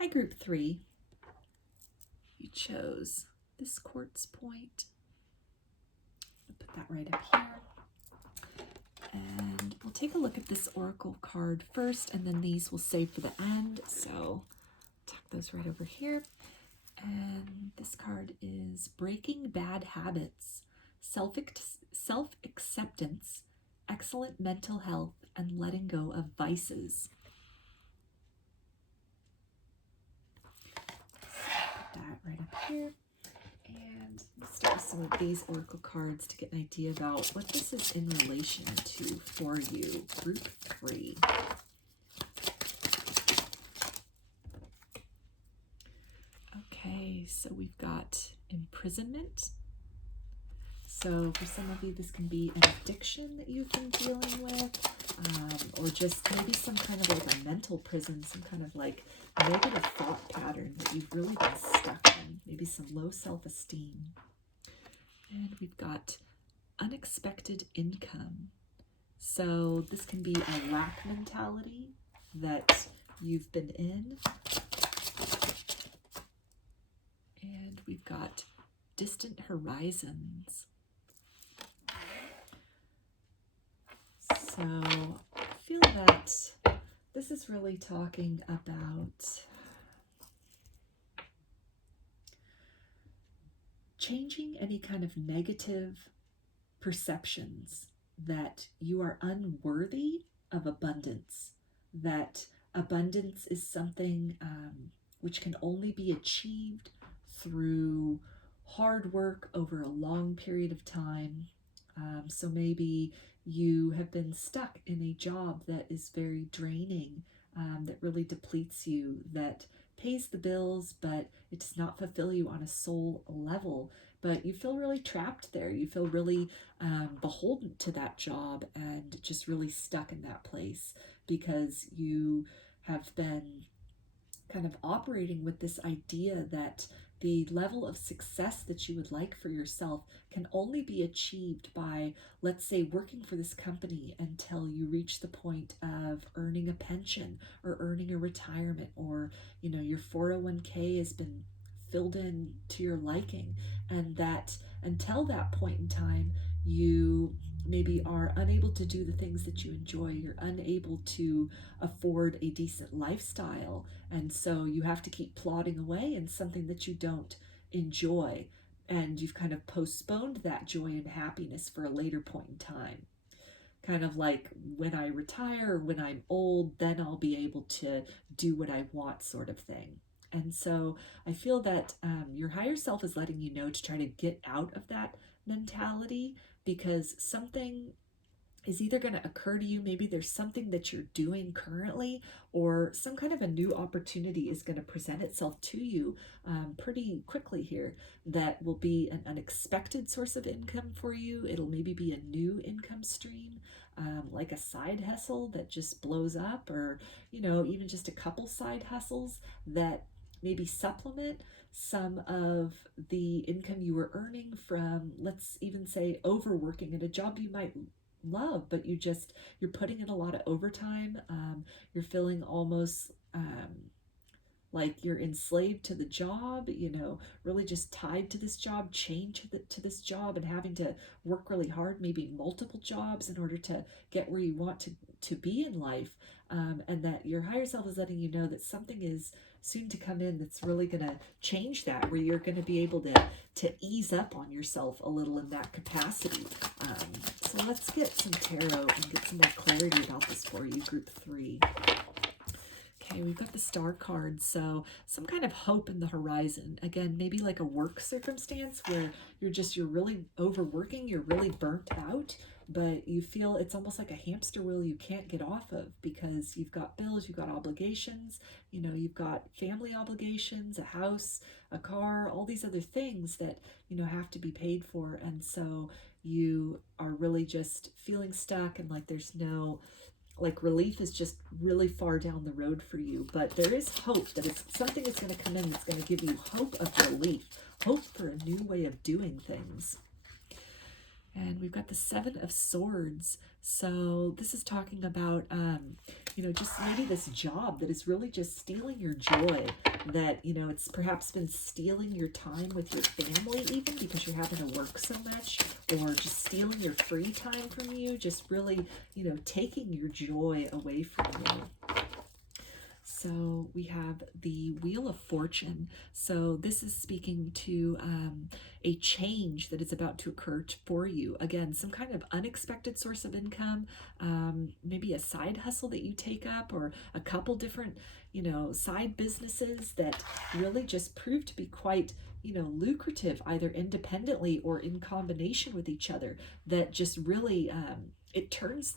Hi, group 3. You chose this quartz point. I'll put that right up here. And we'll take a look at this oracle card first, and then these we'll save for the end. So tuck those right over here. And this card is Breaking Bad Habits, Self-Acceptance, Excellent Mental Health, and Letting Go of Vices. Put that right up here. And let's start with some of these oracle cards to get an idea about what this is in relation to for you, group 3. Okay, so we've got imprisonment. So for some of you, this can be an addiction that you've been dealing with, or just maybe some kind of like a mental prison, some kind of like negative thought pattern that you've really been stuck in, maybe some low self-esteem. And we've got unexpected income. So this can be a lack mentality that you've been in. And we've got distant horizons. So I feel that this is really talking about changing any kind of negative perceptions that you are unworthy of abundance, that abundance is something which can only be achieved through hard work over a long period of time. So maybe you have been stuck in a job that is very draining, that really depletes you, that pays the bills, but it does not fulfill you on a soul level. But you feel really trapped there. You feel really beholden to that job and just really stuck in that place because you have been kind of operating with this idea that the level of success that you would like for yourself can only be achieved by, let's say, working for this company until you reach the point of earning a pension or earning a retirement, or, you know, your 401k has been filled in to your liking, and that until that point in time, you maybe are unable to do the things that you enjoy. You're unable to afford a decent lifestyle. And so you have to keep plodding away in something that you don't enjoy. And you've kind of postponed that joy and happiness for a later point in time. Kind of like, when I retire, or when I'm old, then I'll be able to do what I want, sort of thing. And so I feel that your higher self is letting you know to try to get out of that mentality, because something is either going to occur to you. Maybe there's something that you're doing currently, or some kind of a new opportunity is going to present itself to you pretty quickly here that will be an unexpected source of income for you. It'll maybe be a new income stream, like a side hustle that just blows up, or, you know, even just a couple side hustles that maybe supplement some of the income you were earning from, let's even say, overworking at a job you might love, but you're putting in a lot of overtime. You're feeling almost like you're enslaved to the job, you know, really just tied to this job, chained to this job, and having to work really hard, maybe multiple jobs in order to get where you want to be in life. And that your higher self is letting you know that something is soon to come in that's really going to change that, where you're going to be able to ease up on yourself a little in that capacity. So let's get some tarot and get some more clarity about this for you, group 3. Okay, we've got the star card, so some kind of hope in the horizon. Again, maybe like a work circumstance where you're really overworking, you're really burnt out, but you feel it's almost like a hamster wheel you can't get off of, because you've got bills, you've got obligations, you know, you've got family obligations, a house, a car, all these other things that, you know, have to be paid for. And so you are really just feeling stuck, and like there's no, like, relief is just really far down the road for you. But there is hope that it's something that's going to come in that's going to give you hope of relief, hope for a new way of doing things. And we've got the Seven of Swords. So this is talking about, just maybe this job that is really just stealing your joy, that, it's perhaps been stealing your time with your family even because you're having to work so much, or just stealing your free time from you, just really, taking your joy away from you. So we have the Wheel of Fortune. So this is speaking to a change that is about to occur for you. Again, some kind of unexpected source of income, maybe a side hustle that you take up, or a couple different, side businesses that really just prove to be quite, lucrative, either independently or in combination with each other, that just really, it turns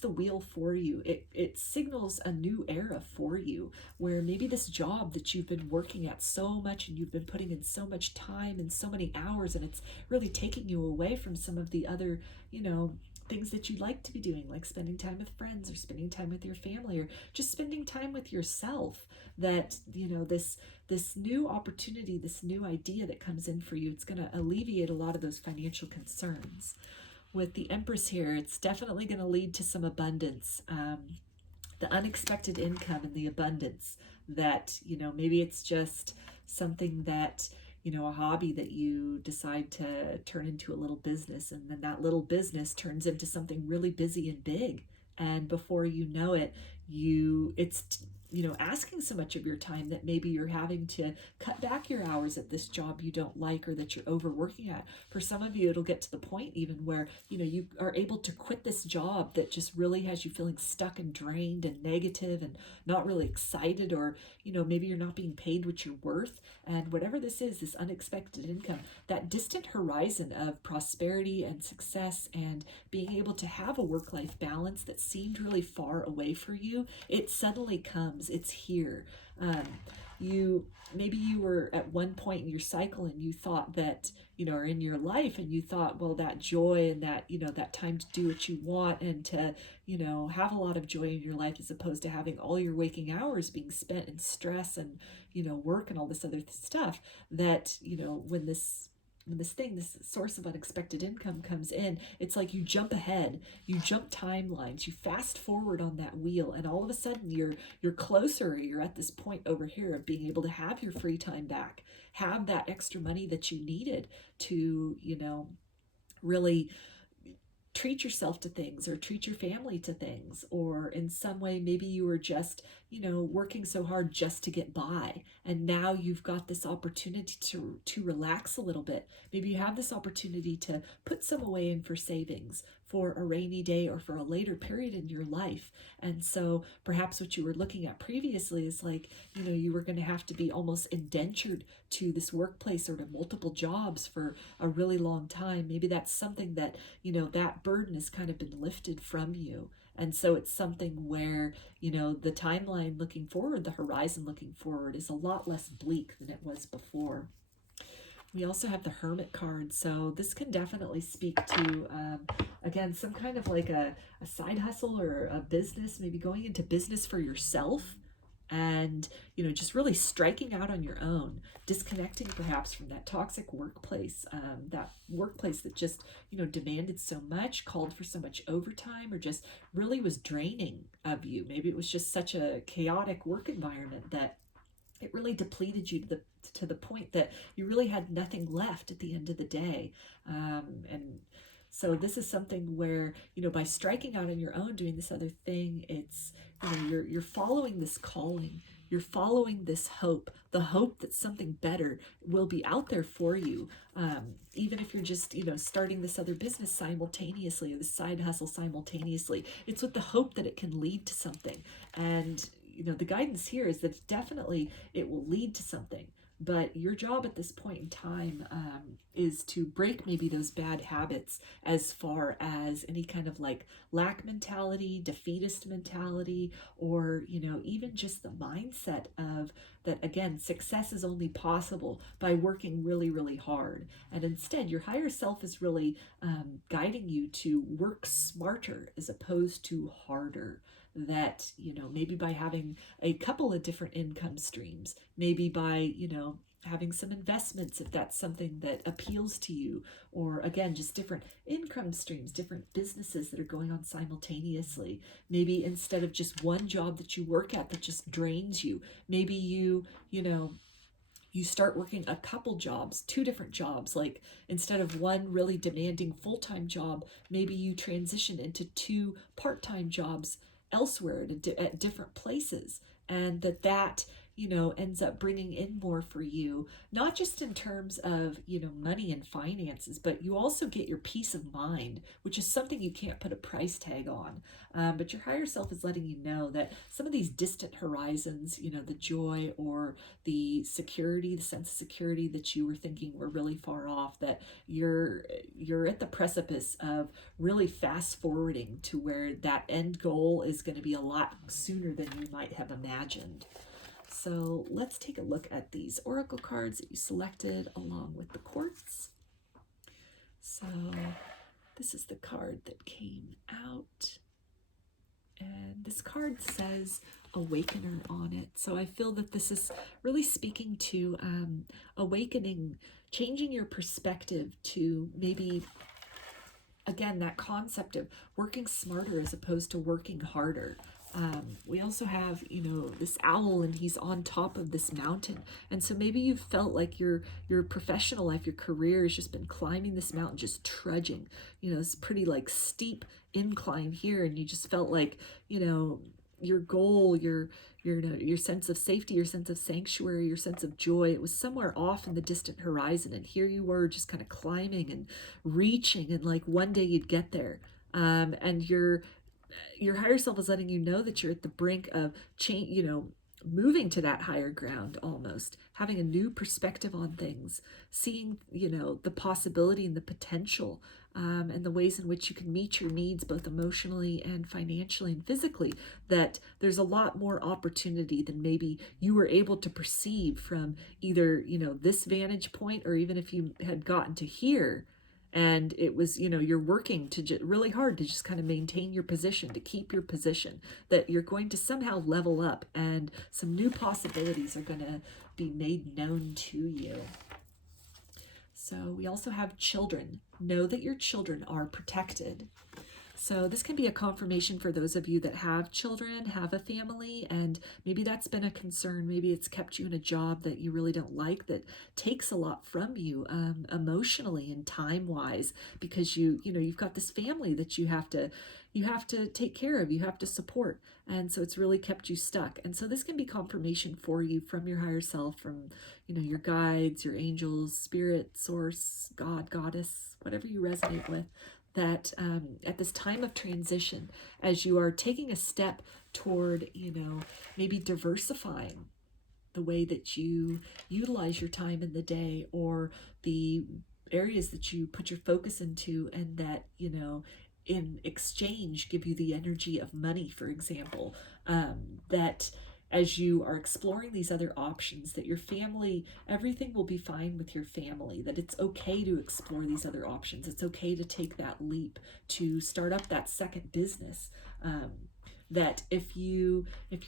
the wheel for you. It signals a new era for you, where maybe this job that you've been working at so much and you've been putting in so much time and so many hours, and it's really taking you away from some of the other, things that you like to be doing, like spending time with friends, or spending time with your family, or just spending time with yourself, that, this new opportunity, this new idea that comes in for you, it's going to alleviate a lot of those financial concerns. With the Empress here, it's definitely going to lead to some abundance, the unexpected income and the abundance that, maybe it's just something that, a hobby that you decide to turn into a little business, and then that little business turns into something really busy and big. And before you know it, it's asking so much of your time that maybe you're having to cut back your hours at this job you don't like, or that you're overworking at. For some of you, it'll get to the point even where, you are able to quit this job that just really has you feeling stuck and drained and negative and not really excited, or, maybe you're not being paid what you're worth. And whatever this is, this unexpected income, that distant horizon of prosperity and success and being able to have a work-life balance that seemed really far away for you, it suddenly comes. It's here. Maybe you were at one point in your cycle and you thought that, or in your life, and you thought, well, that joy and that, that time to do what you want and to, have a lot of joy in your life, as opposed to having all your waking hours being spent in stress and, work and all this other stuff, that, when this source of unexpected income comes in, it's like you jump ahead, you jump timelines, you fast forward on that wheel, and all of a sudden you're closer, you're at this point over here of being able to have your free time back, have that extra money that you needed to, really treat yourself to things, or treat your family to things, or in some way maybe you were just working so hard just to get by, and now you've got this opportunity to relax a little bit. Maybe you have this opportunity to put some away in for savings for a rainy day or for a later period in your life. And so perhaps what you were looking at previously is like, you were going to have to be almost indentured to this workplace or to multiple jobs for a really long time. Maybe that's something that, that burden has kind of been lifted from you. And so it's something where, the timeline looking forward, the horizon looking forward, is a lot less bleak than it was before. We also have the Hermit card. So this can definitely speak to, again, some kind of like a side hustle or a business, maybe going into business for yourself, and, just really striking out on your own, disconnecting perhaps from that toxic workplace, that workplace that just, demanded so much, called for so much overtime, or just really was draining of you. Maybe it was just such a chaotic work environment that it really depleted you to the point that you really had nothing left at the end of the day. And so this is something where, by striking out on your own, doing this other thing, it's, you're following this calling, you're following this hope, the hope that something better will be out there for you. Even if you're just, starting this other business simultaneously, or this side hustle simultaneously, it's with the hope that it can lead to something. And, the guidance here is that definitely it will lead to something. But your job at this point in time is to break maybe those bad habits, as far as any kind of like lack mentality, defeatist mentality, or, even just the mindset of that, again, success is only possible by working really, really hard. And instead, your higher self is really guiding you to work smarter as opposed to harder. That, maybe by having a couple of different income streams, maybe by, having some investments if that's something that appeals to you, or again, just different income streams, different businesses that are going on simultaneously. Maybe instead of just one job that you work at that just drains you, maybe you start working a couple jobs, 2 different jobs. Like instead of one really demanding full-time job, maybe you transition into 2 part-time jobs elsewhere at different places, and that ends up bringing in more for you, not just in terms of money and finances, but you also get your peace of mind, which is something you can't put a price tag on. But your higher self is letting you know that some of these distant horizons, the joy or the security, the sense of security that you were thinking were really far off, that you're at the precipice of really fast forwarding to where that end goal is going to be a lot sooner than you might have imagined. So let's take a look at these oracle cards that you selected along with the quartz. So this is the card that came out. And this card says Awakener on it. So I feel that this is really speaking to awakening, changing your perspective to maybe, again, that concept of working smarter as opposed to working harder. We also have, this owl, and he's on top of this mountain. And so maybe you've felt like your professional life, your career has just been climbing this mountain, just trudging, this pretty like steep incline here. And you just felt like, your goal, your sense of safety, your sense of sanctuary, your sense of joy, it was somewhere off in the distant horizon. And here you were just kind of climbing and reaching, and like one day you'd get there. And your higher self is letting you know that you're at the brink of change, moving to that higher ground, almost having a new perspective on things, seeing, the possibility and the potential, and the ways in which you can meet your needs, both emotionally and financially and physically, that there's a lot more opportunity than maybe you were able to perceive from either, this vantage point, or even if you had gotten to here. And it was, you're working really hard to just kind of maintain your position, to keep your position, that you're going to somehow level up and some new possibilities are going to be made known to you. So we also have children. Know that your children are protected. So this can be a confirmation for those of you that have children, have a family, and maybe that's been a concern. Maybe it's kept you in a job that you really don't like, that takes a lot from you emotionally and time-wise, because you've got this family that you have to take care of, you have to support, and so it's really kept you stuck. And so this can be confirmation for you from your higher self, from your guides, your angels, spirit, source, God, goddess, whatever you resonate with, that at this time of transition, as you are taking a step toward, maybe diversifying the way that you utilize your time in the day, or the areas that you put your focus into, and that, in exchange give you the energy of money, for example, that as you are exploring these other options, that your family, everything will be fine with your family, that it's okay to explore these other options. It's okay to take that leap, to start up that second business. That if your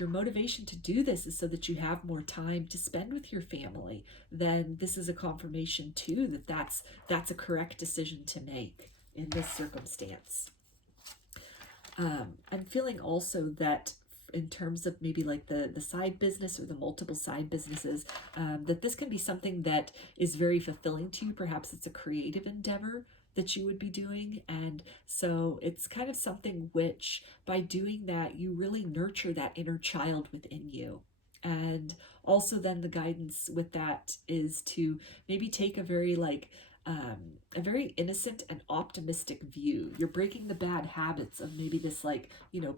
motivation to do this is so that you have more time to spend with your family, then this is a confirmation too that that's a correct decision to make in this circumstance. I'm feeling also that in terms of maybe like the side business or the multiple side businesses, that this can be something that is very fulfilling to you. Perhaps it's a creative endeavor that you would be doing. And so it's kind of something which, by doing that, you really nurture that inner child within you. And also then the guidance with that is to maybe take a very innocent and optimistic view. You're breaking the bad habits of maybe this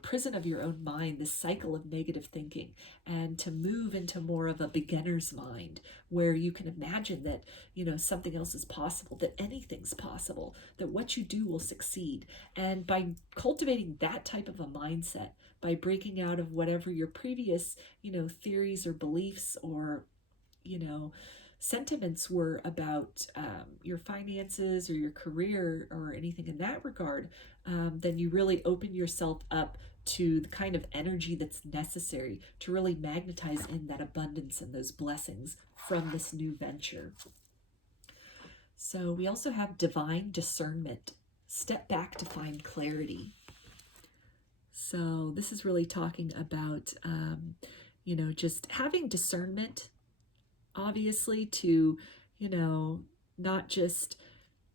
prison of your own mind, this cycle of negative thinking, and to move into more of a beginner's mind where you can imagine that, something else is possible, that anything's possible, that what you do will succeed. And by cultivating that type of a mindset, by breaking out of whatever your previous, theories or beliefs or, sentiments were about your finances or your career or anything in that regard, then you really open yourself up to the kind of energy that's necessary to really magnetize in that abundance and those blessings from this new venture. So we also have divine discernment. Step back to find clarity. So this is really talking about, just having discernment, obviously, to, not just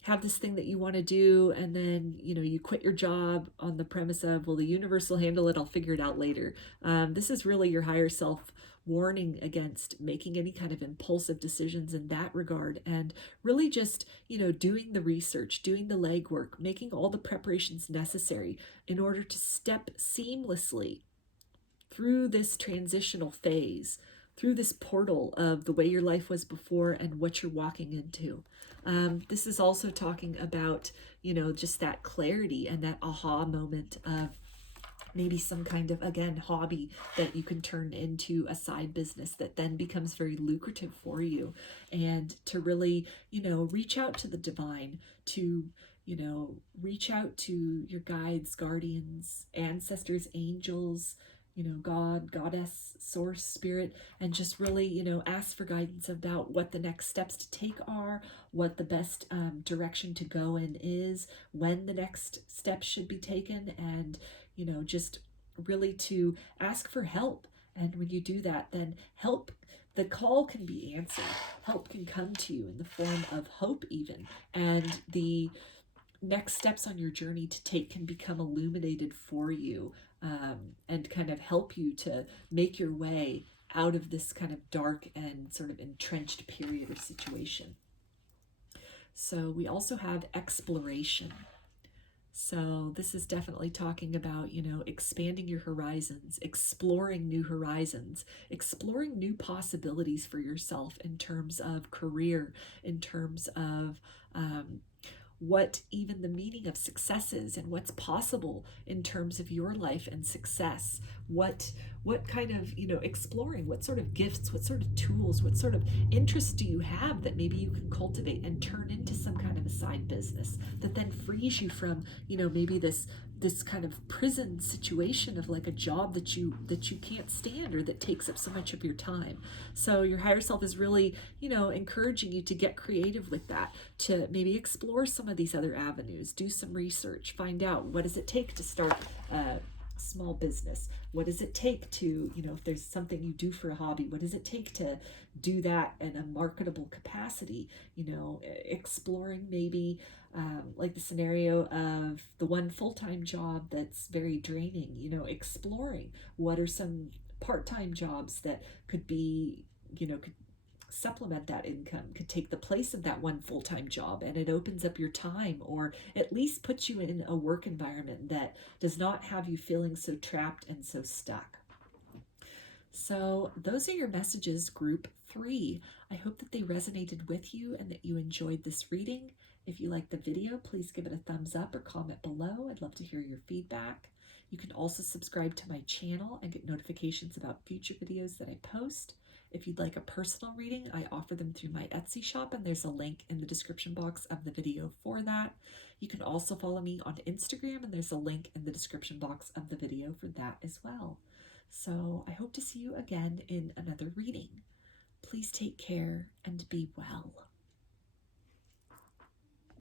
have this thing that you want to do and then, you quit your job on the premise of, well, the universe will handle it, I'll figure it out later. This is really your higher self warning against making any kind of impulsive decisions in that regard, and really just, doing the research, doing the legwork, making all the preparations necessary in order to step seamlessly through this transitional phase, through this portal of the way your life was before and what you're walking into. This is also talking about, just that clarity and that aha moment of maybe some kind of, again, hobby that you can turn into a side business that then becomes very lucrative for you. And to really, reach out to the divine, to, reach out to your guides, guardians, ancestors, angels, God, goddess, source, spirit, and just really, ask for guidance about what the next steps to take are, what the best direction to go in is, when the next steps should be taken, and, just really to ask for help. And when you do that, then the call can be answered. Help can come to you in the form of hope even. And the next steps on your journey to take can become illuminated for you, and kind of help you to make your way out of this kind of dark and sort of entrenched period or situation. So we also have exploration. So this is definitely talking about, expanding your horizons, exploring new horizons, exploring new possibilities for yourself in terms of career, in terms of what even the meaning of success is and what's possible in terms of your life and success. What kind of, exploring what sort of gifts, what sort of tools, what sort of interests do you have that maybe you can cultivate and turn into some kind of a side business that then frees you from, maybe this kind of prison situation of like a job that you can't stand or that takes up so much of your time. So your higher self is really, encouraging you to get creative with that, to maybe explore some of these other avenues, do some research, find out what does it take to start a small business, what does it take to, if there's something you do for a hobby, what does it take to do that in a marketable capacity, exploring maybe like the scenario of the one full-time job that's very draining, exploring what are some part-time jobs that could be, could supplement that income, could take the place of that one full-time job, and it opens up your time, or at least puts you in a work environment that does not have you feeling so trapped and so stuck. So those are your messages, group 3. I hope that they resonated with you and that you enjoyed this reading. If you liked the video, please give it a thumbs up or comment below. I'd love to hear your feedback. You can also subscribe to my channel and get notifications about future videos that I post. If you'd like a personal reading, I offer them through my Etsy shop, and there's a link in the description box of the video for that. You can also follow me on Instagram, and there's a link in the description box of the video for that as well. So I hope to see you again in another reading. Please take care and be well.